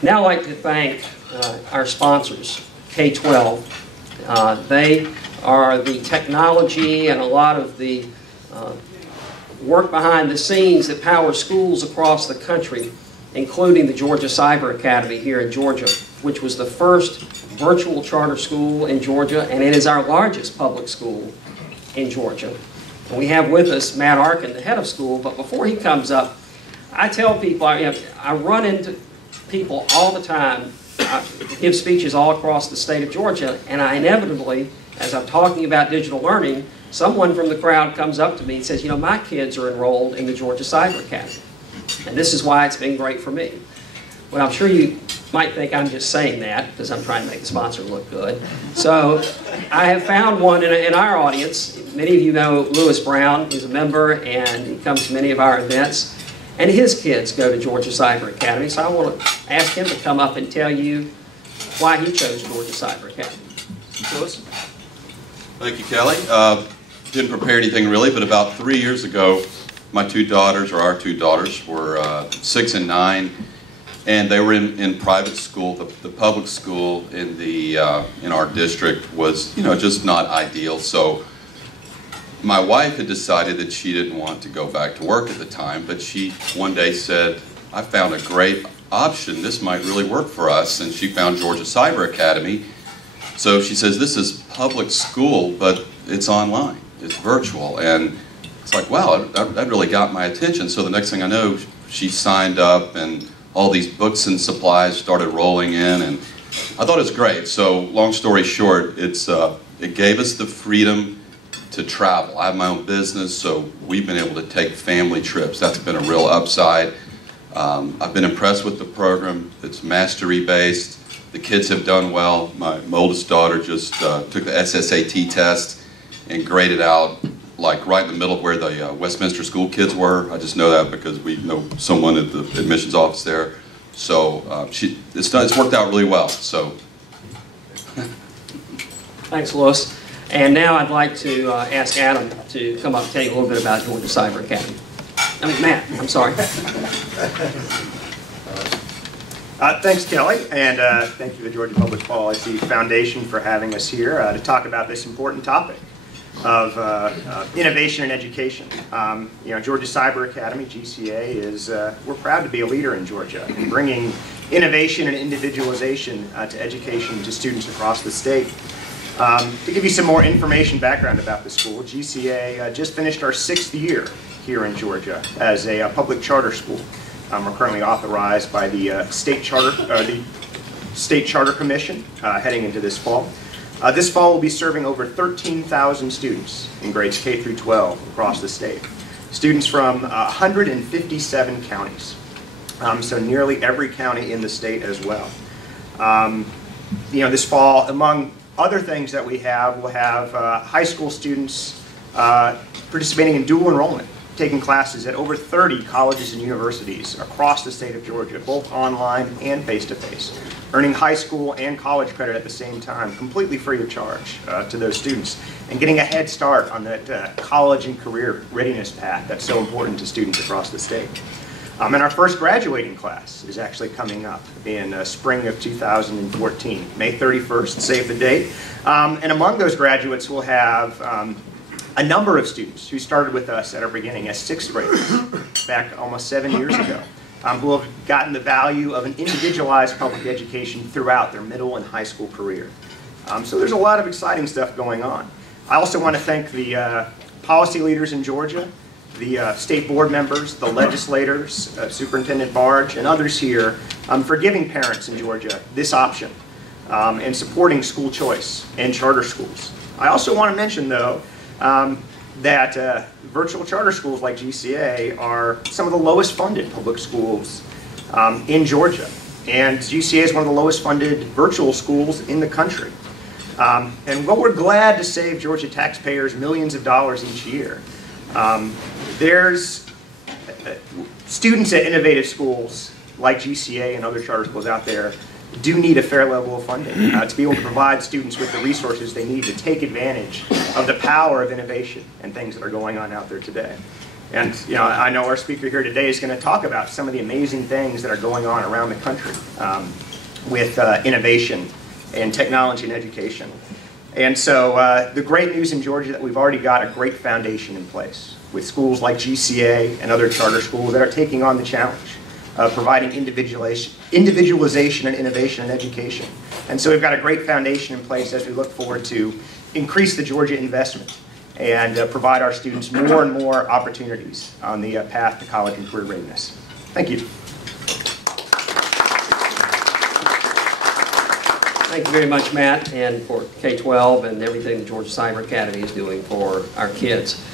Now I'd like to thank our sponsors, K-12. They are the technology and a lot of the work behind the scenes that powers schools across the country, including the Georgia Cyber Academy here in Georgia, which was the first virtual charter school in Georgia, and it is our largest public school in Georgia. And we have with us Matt Arkin, the head of school, but before he comes up, I tell people, I run into people all the time. I give speeches all across the state of Georgia, and I inevitably, as I'm talking about digital learning, someone from the crowd comes up to me and says, you know, my kids are enrolled in the Georgia Cyber Academy, and this is why it's been great for me. Well, I'm sure you might think I'm just saying that because I'm trying to make the sponsor look good. So I have found one in our audience. Many of you know Lewis Brown. He's a member, and he comes to many of our events. And his kids go to Georgia Cyber Academy, so I want to ask him to come up and tell you why he chose Georgia Cyber Academy. Lewis? Thank you, Kelly. Didn't prepare anything really, but about 3 years ago, my two daughters, or our two daughters, were 6 and 9, and they were in private school. The public school in our district was, just not ideal. So my wife had decided that she didn't want to go back to work at the time, but she one day said, I found a great option. This might really work for us. And she found Georgia Cyber Academy. So she says, this is public school, but it's online. It's virtual. And it's like, wow, that really got my attention. So the next thing I know, she signed up, and all these books and supplies started rolling in. And I thought it was great. So long story short, it gave us the freedom to travel. I have my own business, so we've been able to take family trips. That's been a real upside. I've been impressed with the program. It's mastery based. The kids have done well. My oldest daughter just took the SSAT test and graded out like right in the middle of where the Westminster school kids were. I just know that because we know someone at the admissions office there. So it's worked out really well. So Thanks, Lewis. And now I'd like to ask Adam to come up and tell you a little bit about Georgia Cyber Academy. I mean, Matt, I'm sorry. Thanks, Kelly, and thank you to the Georgia Public Policy Foundation for having us here to talk about this important topic of innovation in education. Georgia Cyber Academy, GCA, we're proud to be a leader in Georgia in bringing innovation and individualization to education to students across the state. To give you some more information background about the school, GCA just finished our 6th year here in Georgia as a public charter school. We're currently authorized by the State Charter Commission heading into this fall. This fall we'll be serving over 13,000 students in grades K through 12 across the state. Students from 157 counties, so nearly every county in the state as well. This fall, among other things that we'll have high school students participating in dual enrollment, taking classes at over 30 colleges and universities across the state of Georgia, both online and face-to-face, earning high school and college credit at the same time, completely free of charge to those students, and getting a head start on that college and career readiness path that's so important to students across the state. And our first graduating class is actually coming up in spring of 2014, May 31st, save the date. And among those graduates, we'll have a number of students who started with us at our beginning as 6th graders back almost 7 years ago, who have gotten the value of an individualized public education throughout their middle and high school career. So there's a lot of exciting stuff going on. I also want to thank the policy leaders in Georgia, the state board members, the legislators, Superintendent Barge, and others here for giving parents in Georgia this option and supporting school choice and charter schools. I also want to mention, though, that virtual charter schools like GCA are some of the lowest funded public schools in Georgia. And GCA is one of the lowest funded virtual schools in the country. And while we're glad to save Georgia taxpayers millions of dollars each year, there's students at innovative schools like GCA and other charter schools out there do need a fair level of funding to be able to provide students with the resources they need to take advantage of the power of innovation and things that are going on out there today. And I know our speaker here today is going to talk about some of the amazing things that are going on around the country with innovation and technology and education. And so the great news in Georgia that we've already got a great foundation in place with schools like GCA and other charter schools that are taking on the challenge of providing individualization and innovation in education. And so we've got a great foundation in place as we look forward to increase the Georgia investment and provide our students more and more opportunities on the path to college and career readiness. Thank you. Thank you very much, Matt, and for K-12 and everything the Georgia Cyber Academy is doing for our kids.